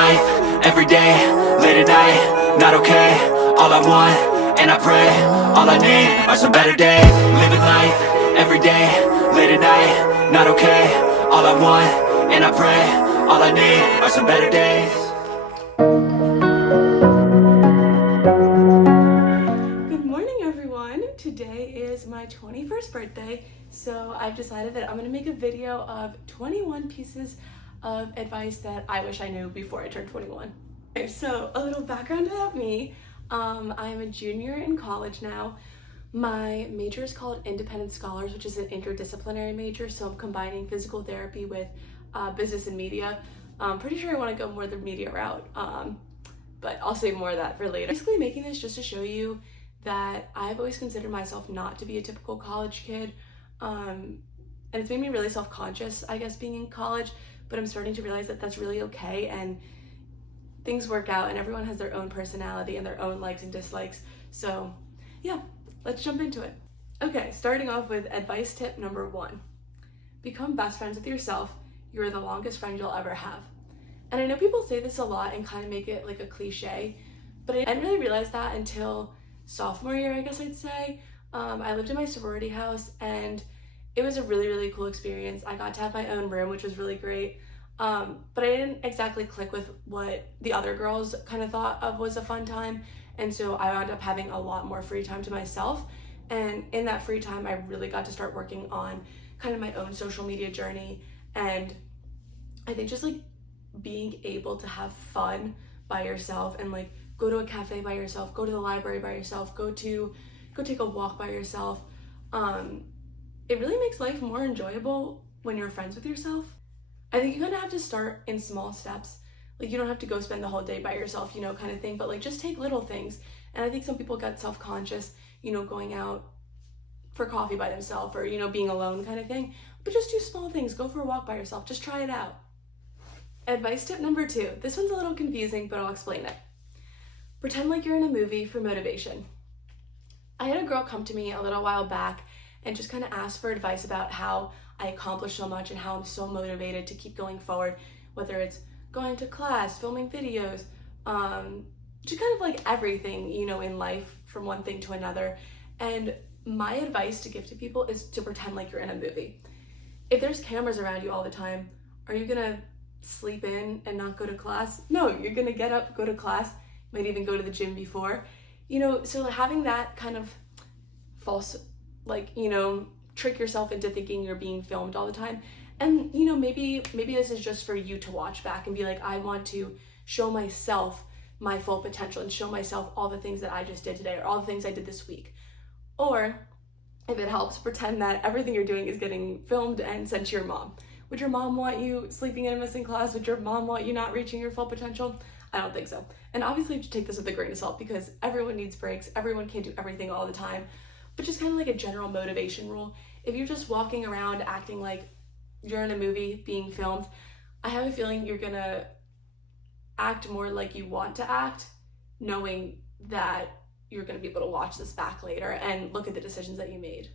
life, every day, late at night, not okay. All I want, and I pray, all I need are some better days. Living life, every day, late at night, not okay. All I want, and I pray, all I need are some better days. Good morning, everyone. Today is my 21st birthday, so I've decided that I'm going to make a video of 21 pieces of advice that I wish I knew before I turned 21. Okay, so a little background about me. I'm a junior in college now. My major is called Independent Scholars, which is an interdisciplinary major, so I'm combining physical therapy with business and media. I'm pretty sure I want to go more the media route, but I'll save more of that for later. Basically making this just to show you that I've always considered myself not to be a typical college kid, and it's made me really self-conscious, I guess, being in college, but I'm starting to realize that that's really okay, and things work out, and everyone has their own personality and their own likes and dislikes. So yeah, let's jump into it. Okay, starting off with advice tip number 1. Become best friends with yourself. You're the longest friend you'll ever have. And I know people say this a lot and kind of make it like a cliche, but I didn't really realize that until sophomore year, I guess I'd say. I lived in my sorority house, and it was a really, really cool experience. I got to have my own room, which was really great. But I didn't exactly click with what the other girls kind of thought of was a fun time. And so I wound up having a lot more free time to myself. And in that free time, I really got to start working on kind of my own social media journey. And I think just like being able to have fun by yourself and like go to a cafe by yourself, go to the library by yourself, go take a walk by yourself. It really makes life more enjoyable when you're friends with yourself. I think you kind of have to start in small steps. Like, you don't have to go spend the whole day by yourself, kind of thing, but like just take little things. And I think some people get self-conscious, going out for coffee by themselves or, being alone kind of thing. But just do small things. Go for a walk by yourself. Just try it out. Advice tip number 2. This one's a little confusing, but I'll explain it. Pretend like you're in a movie for motivation. I had a girl come to me a little while back and just kind of ask for advice about how I accomplished so much and how I'm so motivated to keep going forward, whether it's going to class, filming videos, just kind of like everything, in life from one thing to another. And my advice to give to people is to pretend like you're in a movie. If there's cameras around you all the time, are you gonna sleep in and not go to class? No, you're gonna get up, go to class, might even go to the gym before, so having that kind of false, trick yourself into thinking you're being filmed all the time. And, maybe this is just for you to watch back and be like, I want to show myself my full potential and show myself all the things that I just did today or all the things I did this week. Or if it helps, pretend that everything you're doing is getting filmed and sent to your mom. Would your mom want you sleeping in and missing class? Would your mom want you not reaching your full potential? I don't think so. And obviously you have to take this with a grain of salt because everyone needs breaks. Everyone can't do everything all the time. But just kind of like a general motivation rule. If you're just walking around acting like you're in a movie being filmed, I have a feeling you're gonna act more like you want to act, knowing that you're gonna be able to watch this back later and look at the decisions that you made.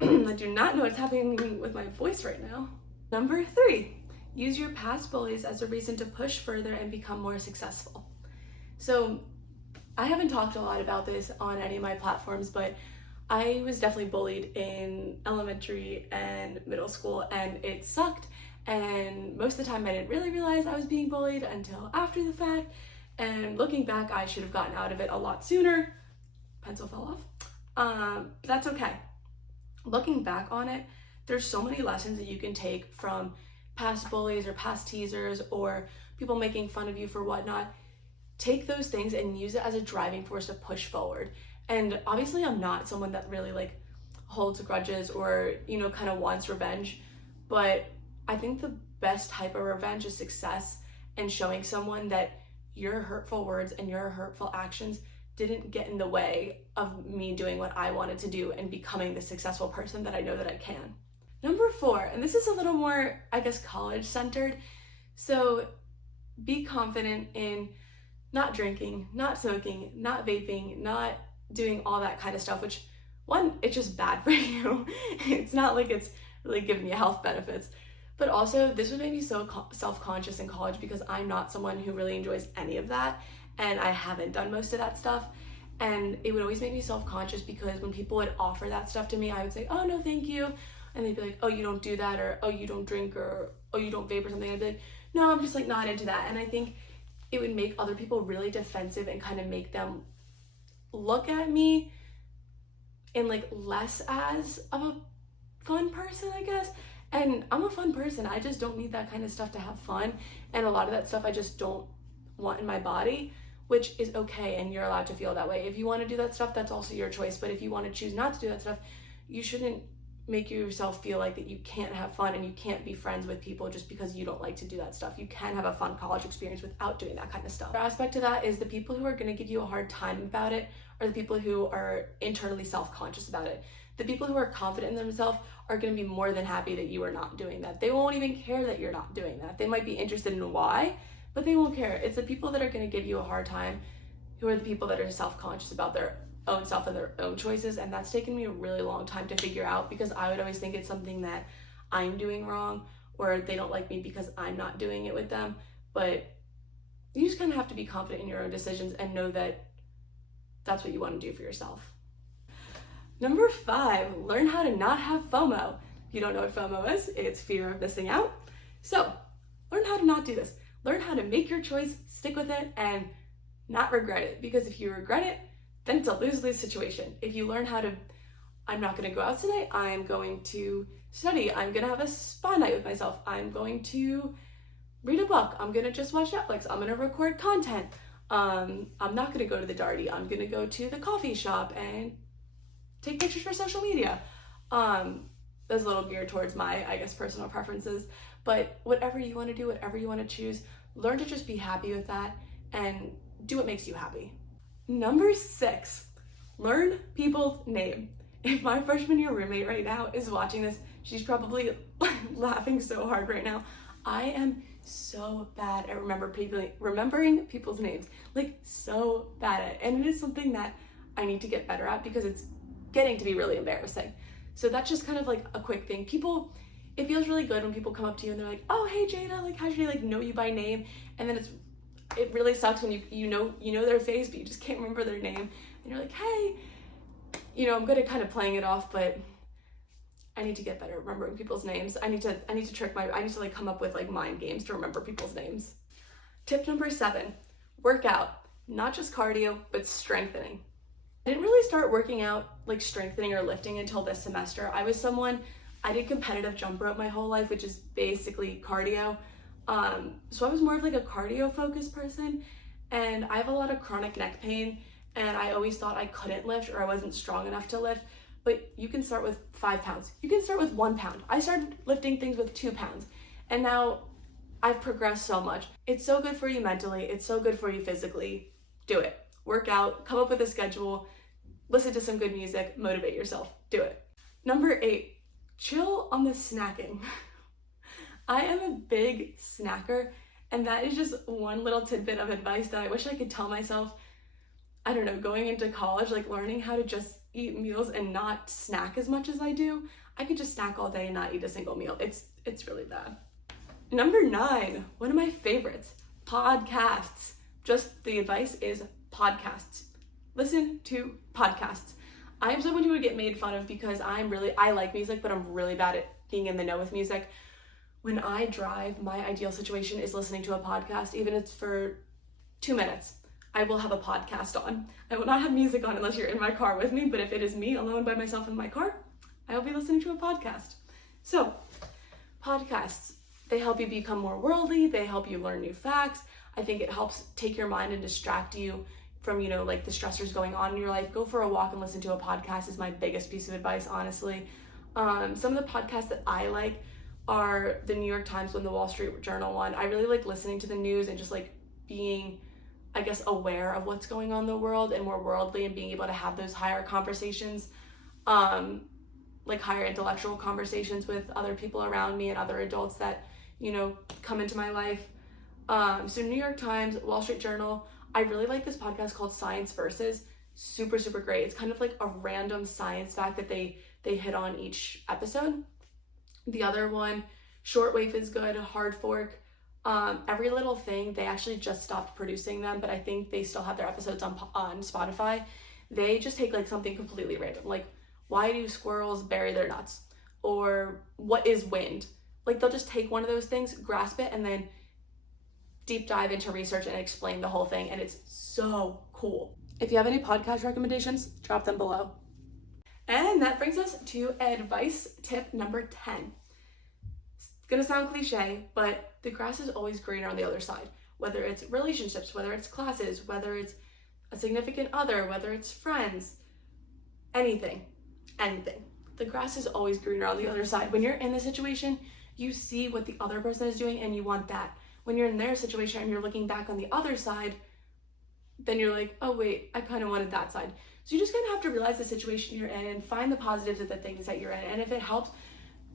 I do not know what's happening with my voice right now. Number 3, use your past bullies as a reason to push further and become more successful. So I haven't talked a lot about this on any of my platforms, but I was definitely bullied in elementary and middle school, and it sucked. And most of the time I didn't really realize I was being bullied until after the fact. And looking back, I should have gotten out of it a lot sooner. Pencil fell off. But that's okay. Looking back on it, there's so many lessons that you can take from past bullies or past teasers or people making fun of you for whatnot. Take those things and use it as a driving force to push forward. And obviously I'm not someone that really holds grudges or, kind of wants revenge, but I think the best type of revenge is success and showing someone that your hurtful words and your hurtful actions didn't get in the way of me doing what I wanted to do and becoming the successful person that I know that I can. Number 4, and this is a little more, I guess, college centered. So be confident in not drinking, not smoking, not vaping, not doing all that kind of stuff, which, one, it's just bad for you. It's not like it's really giving you health benefits. But also, this would make me so self-conscious in college because I'm not someone who really enjoys any of that, and I haven't done most of that stuff. And it would always make me self-conscious because when people would offer that stuff to me, I would say, oh, no, thank you. And they'd be like, oh, you don't do that, or oh, you don't drink, or oh, you don't vape or something. I'd be like, no, I'm just like not into that. And I think it would make other people really defensive and kind of make them look at me in like less as of a fun person, I guess. And I'm a fun person. I just don't need that kind of stuff to have fun. And a lot of that stuff I just don't want in my body, which is okay. And you're allowed to feel that way. If you want to do that stuff, that's also your choice. But if you want to choose not to do that stuff, you shouldn't make yourself feel like that you can't have fun and you can't be friends with people just because you don't like to do that stuff. You can have a fun college experience without doing that kind of stuff. The aspect to that is the people who are going to give you a hard time about it are the people who are internally self-conscious about it. The people who are confident in themselves are going to be more than happy that you are not doing that. They won't even care that you're not doing that. They might be interested in why, but they won't care. It's the people that are going to give you a hard time who are the people that are self-conscious about their own self and their own choices. And that's taken me a really long time to figure out because I would always think it's something that I'm doing wrong or they don't like me because I'm not doing it with them. But you just kind of have to be confident in your own decisions and know that that's what you want to do for yourself. Number 5, learn how to not have FOMO. If you don't know what FOMO is, it's fear of missing out. So learn how to not do this. Learn how to make your choice, stick with it, and not regret it. Because if you regret it, then it's a lose-lose situation. If you learn how to, I'm not going to go out tonight, I'm going to study, I'm going to have a spa night with myself, I'm going to read a book, I'm going to just watch Netflix, I'm going to record content, I'm not going to go to the Darty, I'm going to go to the coffee shop and take pictures for social media. That's a little geared towards my, I guess, personal preferences. But whatever you want to do, whatever you want to choose, learn to just be happy with that and do what makes you happy. Number 6, learn people's name. If my freshman year roommate right now is watching this, she's probably laughing so hard right now. I am so bad at remembering people's names, like so bad at it. And it is something that I need to get better at because it's getting to be really embarrassing. So that's just kind of like a quick thing. It feels really good when people come up to you and they're like, oh, hey Jada, like how's you like know you by name? And then it really sucks when you know their face, but you just can't remember their name. And you're like, hey, I'm good at kind of playing it off, but I need to get better at remembering people's names. I need to like come up with like mind games to remember people's names. Tip number 7, work out, not just cardio, but strengthening. I didn't really start working out like strengthening or lifting until this semester. I did competitive jump rope my whole life, which is basically cardio. So I was more of like a cardio focused person, and I have a lot of chronic neck pain, and I always thought I couldn't lift or I wasn't strong enough to lift. But you can start with 5 pounds. You can start with 1 pound. I started lifting things with 2 pounds, and now I've progressed so much. It's so good for you mentally. It's so good for you physically. Do it. Work out, come up with a schedule, listen to some good music, motivate yourself. Do it. Number 8, chill on the snacking. I am a big snacker, and that is just one little tidbit of advice that I wish I could tell myself, I don't know, going into college, like learning how to just eat meals and not snack as much as I do. I could just snack all day and not eat a single meal. It's really bad. Number 9, one of my favorites, podcasts. Just the advice is podcasts. Listen to podcasts. I am someone who would get made fun of because I like music, but I'm really bad at being in the know with music. When I drive, my ideal situation is listening to a podcast, even if it's for 2 minutes. I will have a podcast on. I will not have music on unless you're in my car with me, but if it is me alone by myself in my car, I will be listening to a podcast. So, podcasts, they help you become more worldly, they help you learn new facts. I think it helps take your mind and distract you from, like the stressors going on in your life. Go for a walk and listen to a podcast is my biggest piece of advice, honestly. Some of the podcasts that I like are the New York Times one, the Wall Street Journal one. I really like listening to the news and just like being, I guess, aware of what's going on in the world and more worldly and being able to have those higher conversations, like higher intellectual conversations with other people around me and other adults that, come into my life. So New York Times, Wall Street Journal. I really like this podcast called Science Versus. Super, super great. It's kind of like a random science fact that they hit on each episode. The other one, Shortwave is good, Hard Fork. Every Little Thing, they actually just stopped producing them, but I think they still have their episodes on Spotify. They just take like something completely random, like why do squirrels bury their nuts? Or what is wind? Like they'll just take one of those things, grasp it, and then deep dive into research and explain the whole thing, and it's so cool. If you have any podcast recommendations, drop them below. And that brings us to advice tip number 10. It's gonna sound cliche, but the grass is always greener on the other side. Whether it's relationships, whether it's classes, whether it's a significant other, whether it's friends, anything. The grass is always greener on the other side. When you're in the situation, you see what the other person is doing and you want that. When you're in their situation and you're looking back on the other side, then you're like, oh wait, I kind of wanted that side. So you just kind of have to realize the situation you're in and find the positives of the things that you're in. And if it helps,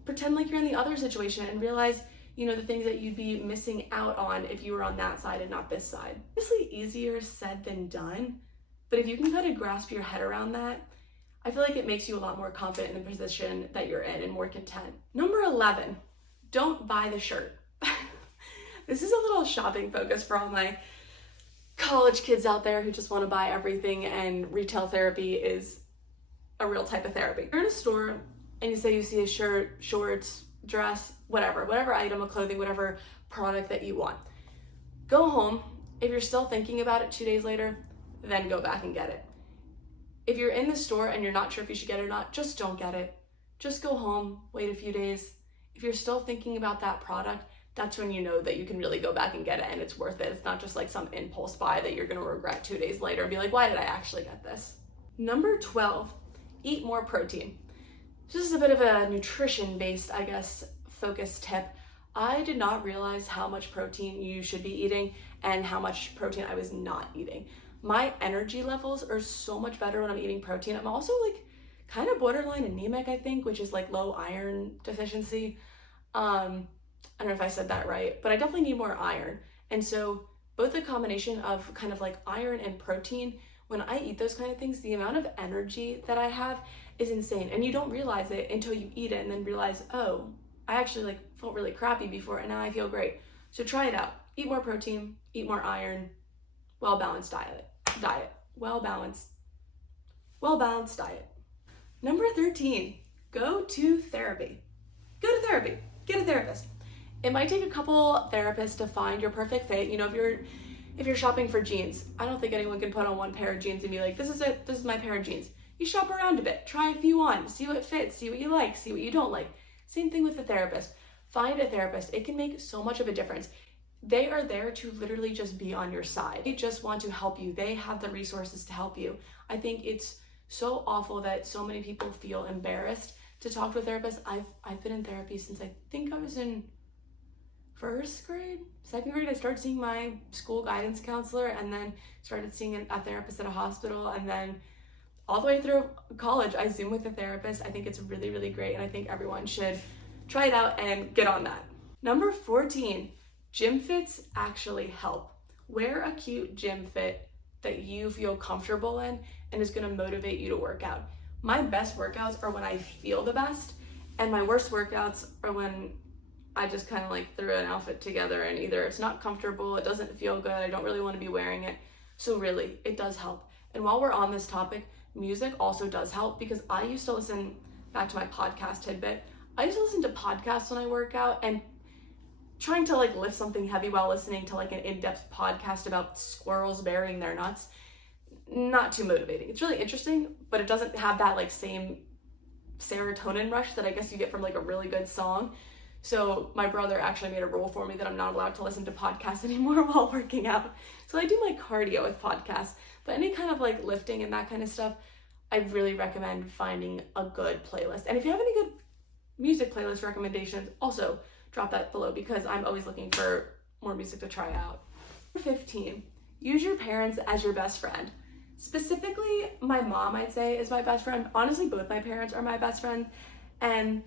pretend like you're in the other situation and realize, you know, the things that you'd be missing out on if you were on that side and not this side. Obviously easier said than done, but if you can kind of grasp your head around that, I feel like it makes you a lot more confident in the position that you're in and more content. Number 11, don't buy the shirt. This is a little shopping focus for all my college kids out there who just want to buy everything, and retail therapy is a real type of therapy. You're in a store and you say you see a shirt, shorts, dress, whatever item of clothing, whatever product that you want. Go home. If you're still thinking about it 2 days later, then go back and get it. If you're in the store and you're not sure if you should get it or not, just don't get it. Just go home, wait a few days. If you're still thinking about that product, that's when you know that you can really go back and get it and it's worth it. It's not just like some impulse buy that you're gonna regret 2 days later and be like, why did I actually get this? Number 12, eat more protein. This is a bit of a nutrition-based, I guess, focus tip. I did not realize how much protein you should be eating and how much protein I was not eating. My energy levels are so much better when I'm eating protein. I'm also like kind of borderline anemic, I think, which is like low iron deficiency. I don't know if I said that right, but I definitely need more iron. And so both the combination of kind of like iron and protein, when I eat those kind of things, the amount of energy that I have is insane. And you don't realize it until you eat it and then realize, oh, I actually like felt really crappy before and now I feel great. So try it out. Eat more protein, eat more iron, well-balanced diet. Well-balanced diet. Number 13, go to therapy. Go to therapy, get a therapist. It might take a couple therapists to find your perfect fit. You know, if you're shopping for jeans, I don't think anyone can put on one pair of jeans and be like, this is it, this is my pair of jeans. You shop around a bit, try a few on, see what fits, see what you like, see what you don't like. Same thing with the therapist. Find a therapist. It can make so much of a difference. They are there to literally just be on your side. They just want to help you. They have the resources to help you. I think it's so awful that so many people feel embarrassed to talk to a therapist. I've been in therapy since I think I was in first grade, second grade. I started seeing my school guidance counselor and then started seeing a therapist at a hospital, and then all the way through college I Zoom with a therapist. I think it's really, really great, and I think everyone should try it out and get on that. Number 14, gym fits actually help. Wear a cute gym fit that you feel comfortable in and is going to motivate you to work out. My best workouts are when I feel the best, and my worst workouts are when I just kind of like threw an outfit together and either it's not comfortable, it doesn't feel good, I don't really want to be wearing it. So really, it does help. And while we're on this topic, music also does help, because I used to listen, back to my podcast tidbit, I used to listen to podcasts when I work out, and trying to like lift something heavy while listening to like an in-depth podcast about squirrels burying their nuts, not too motivating. It's really interesting, but it doesn't have that like same serotonin rush that I guess you get from like a really good song. So my brother actually made a rule for me that I'm not allowed to listen to podcasts anymore while working out. So I do my cardio with podcasts, but any kind of like lifting and that kind of stuff, I really recommend finding a good playlist. And if you have any good music playlist recommendations, also drop that below, because I'm always looking for more music to try out. 15, use your parents as your best friend. Specifically, my mom, I'd say, is my best friend. Honestly, both my parents are my best friend. And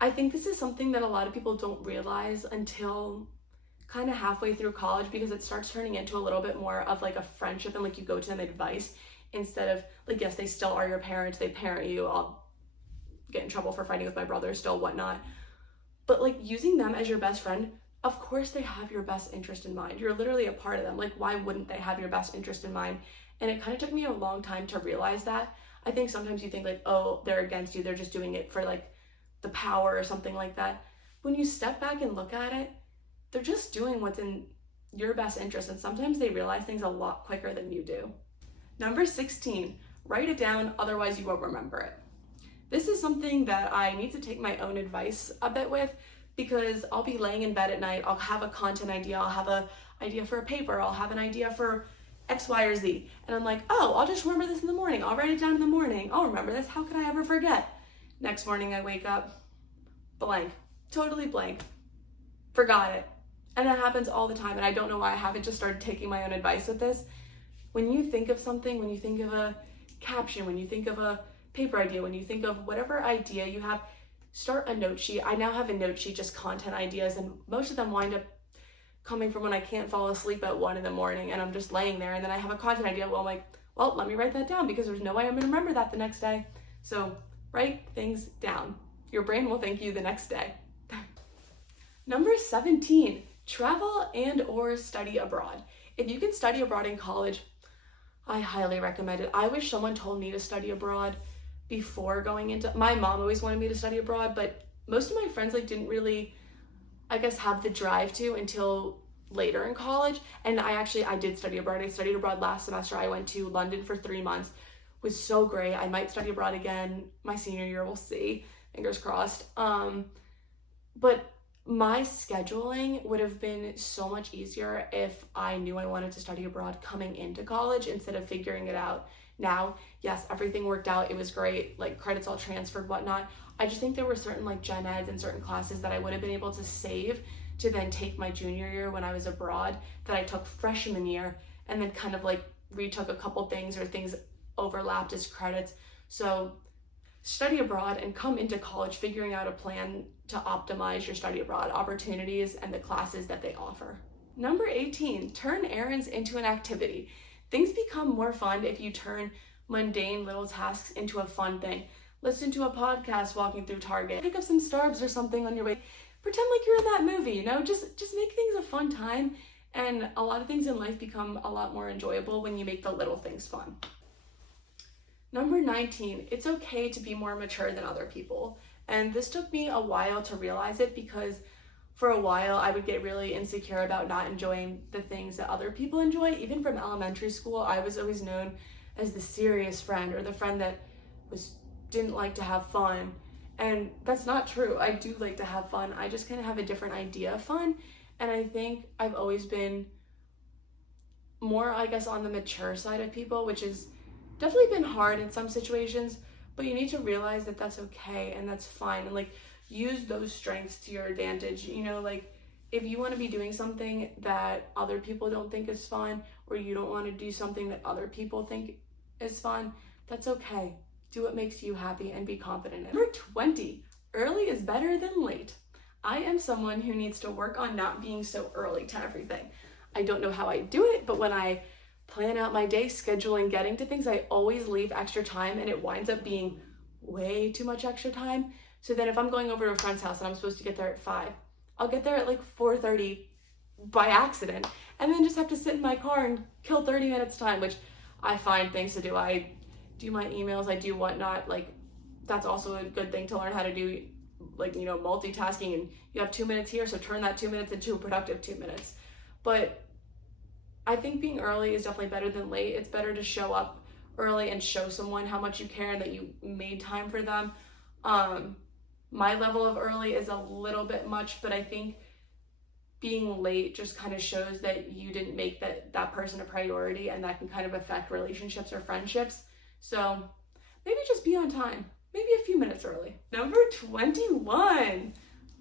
I think this is something that a lot of people don't realize until kind of halfway through college, because it starts turning into a little bit more of like a friendship and like you go to them advice instead of like, yes, they still are your parents, they parent you. I'll get in trouble for fighting with my brother still, whatnot. But like using them as your best friend, of course they have your best interest in mind. You're literally a part of them. Like, why wouldn't they have your best interest in mind? And it kind of took me a long time to realize that. I think sometimes you think like, oh, they're against you, they're just doing it for like the power or something like that. When you step back and look at it, they're just doing what's in your best interest, and sometimes they realize things a lot quicker than you do. Number 16, write it down, otherwise you won't remember it. This is something that I need to take my own advice a bit with, because I'll be laying in bed at night, I'll have a content idea, I'll have an idea for a paper, I'll have an idea for X, Y, or Z, and I'm like, oh, I'll just remember this in the morning, I'll write it down in the morning, I'll remember this, how could I ever forget? Next morning I wake up, blank, totally blank, forgot it. And that happens all the time, and I don't know why I haven't just started taking my own advice with this. When you think of something, when you think of a caption, when you think of a paper idea, when you think of whatever idea you have, start a note sheet. I now have a note sheet, just content ideas, and most of them wind up coming from when I can't fall asleep at 1 a.m. and I'm just laying there, and then I have a content idea. Well, I'm like, well, let me write that down, because there's no way I'm gonna remember that the next day. So write things down. Your brain will thank you the next day. Number 17, travel and or study abroad. If you can study abroad in college, I highly recommend it. I wish someone told me to study abroad before going into, my mom always wanted me to study abroad, but most of my friends like didn't really, I guess, have the drive to until later in college. And I did study abroad. I studied abroad last semester. I went to London for 3 months. It was so great. I might study abroad again my senior year, we'll see, fingers crossed. But my scheduling would have been so much easier if I knew I wanted to study abroad coming into college instead of figuring it out now. Yes, everything worked out. It was great. Like, credits all transferred, whatnot. I just think there were certain like gen eds and certain classes that I would have been able to save to then take my junior year when I was abroad that I took freshman year, and then kind of like retook a couple things, or things overlapped as credits. So study abroad and come into college figuring out a plan to optimize your study abroad opportunities and the classes that they offer. Number 18, turn errands into an activity. Things become more fun if you turn mundane little tasks into a fun thing. Listen to a podcast walking through Target. Pick up some Starbucks or something on your way. Pretend like you're in that movie, you know? Just make things a fun time, and a lot of things in life become a lot more enjoyable when you make the little things fun. Number 19, it's okay to be more mature than other people. And this took me a while to realize it, because for a while I would get really insecure about not enjoying the things that other people enjoy. Even from elementary school, I was always known as the serious friend, or the friend that didn't like to have fun. And that's not true. I do like to have fun. I just kind of have a different idea of fun. And I think I've always been more, I guess, on the mature side of people, which is definitely been hard in some situations, but you need to realize that that's okay and that's fine, and like use those strengths to your advantage. You know, like if you want to be doing something that other people don't think is fun, or you don't want to do something that other people think is fun, that's okay. Do what makes you happy and be confident in it. Number 20, early is better than late. I am someone who needs to work on not being so early to everything. I don't know how I do it, but when I plan out my day, scheduling, getting to things, I always leave extra time, and it winds up being way too much extra time. So then if I'm going over to a friend's house and I'm supposed to get there at 5, I'll get there at like 4:30 by accident, and then just have to sit in my car and kill 30 minutes time, which I find things to do. I do my emails, I do whatnot. Like, that's also a good thing to learn how to do, like, you know, multitasking, and you have 2 minutes here, so turn that 2 minutes into a productive 2 minutes. But I think being early is definitely better than late. It's better to show up early and show someone how much you care and that you made time for them. My level of early is a little bit much, but I think being late just kind of shows that you didn't make that person a priority, and that can kind of affect relationships or friendships. So maybe just be on time, maybe a few minutes early. Number 21,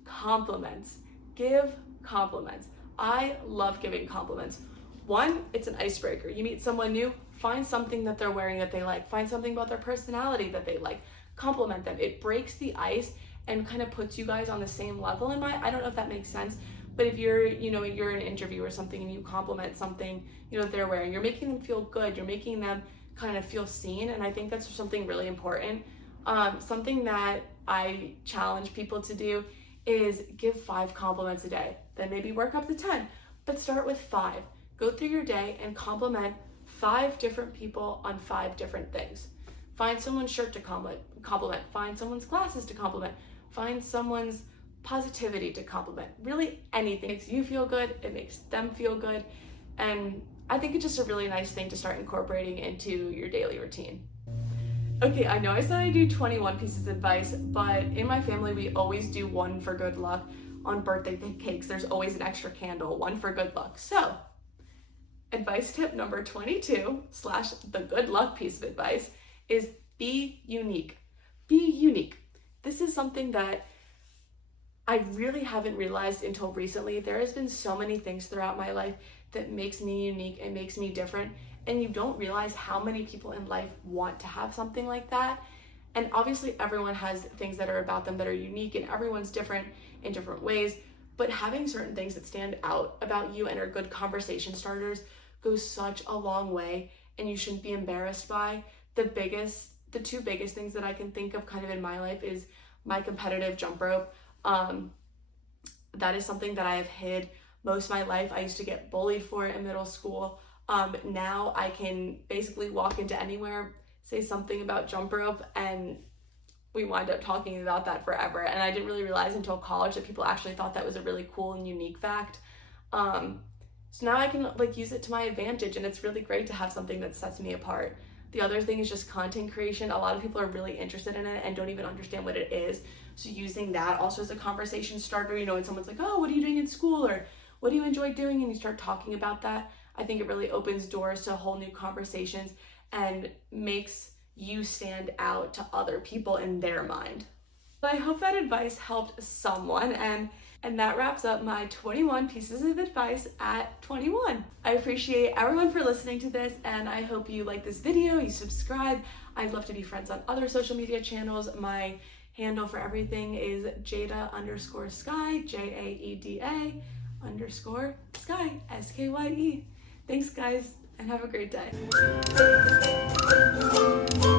compliments. Give compliments. I love giving compliments. One, it's an icebreaker. You meet someone new, find something that they're wearing that they like, find something about their personality that they like, compliment them. It breaks the ice and kind of puts you guys on the same level in I don't know if that makes sense, but if you're an interview or something and you compliment something, they're wearing, you're making them feel good, you're making them kind of feel seen, and I think that's something really important. Something that I challenge people to do is give 5 compliments a day. Then maybe work up to 10, but start with 5. Go through your day and compliment 5 different people on 5 different things. Find someone's shirt to compliment, find someone's glasses to compliment, find someone's positivity to compliment. Really anything. It makes you feel good, it makes them feel good, and I think it's just a really nice thing to start incorporating into your daily routine. Okay, I know I said I do 21 pieces of advice, but in my family we always do one for good luck. On birthday cakes, there's always an extra candle, one for good luck. So, advice tip number 22 / the good luck piece of advice is be unique. Be unique. This is something that I really haven't realized until recently. There has been so many things throughout my life that makes me unique and makes me different, and you don't realize how many people in life want to have something like that. And obviously everyone has things that are about them that are unique, and everyone's different in different ways, but having certain things that stand out about you and are good conversation starters goes such a long way, and you shouldn't be embarrassed by. The 2 biggest things that I can think of kind of in my life is my competitive jump rope. That is something that I have hid most of my life. I used to get bullied for it in middle school. Now I can basically walk into anywhere, say something about jump rope, and we wind up talking about that forever. And I didn't really realize until college that people actually thought that was a really cool and unique fact. So now I can use it to my advantage, and it's really great to have something that sets me apart. The other thing is just content creation. A lot of people are really interested in it and don't even understand what it is. So using that also as a conversation starter, when someone's like, oh, what are you doing in school? Or what do you enjoy doing? And you start talking about that. I think it really opens doors to whole new conversations and makes you stand out to other people in their mind. But I hope that advice helped someone, and that wraps up my 21 pieces of advice at 21. I appreciate everyone for listening to this, and I hope you like this video, you subscribe. I'd love to be friends on other social media channels. My handle for everything is Jada_Skye, JAEDA_Skye, SKYE. Thanks guys, and have a great day.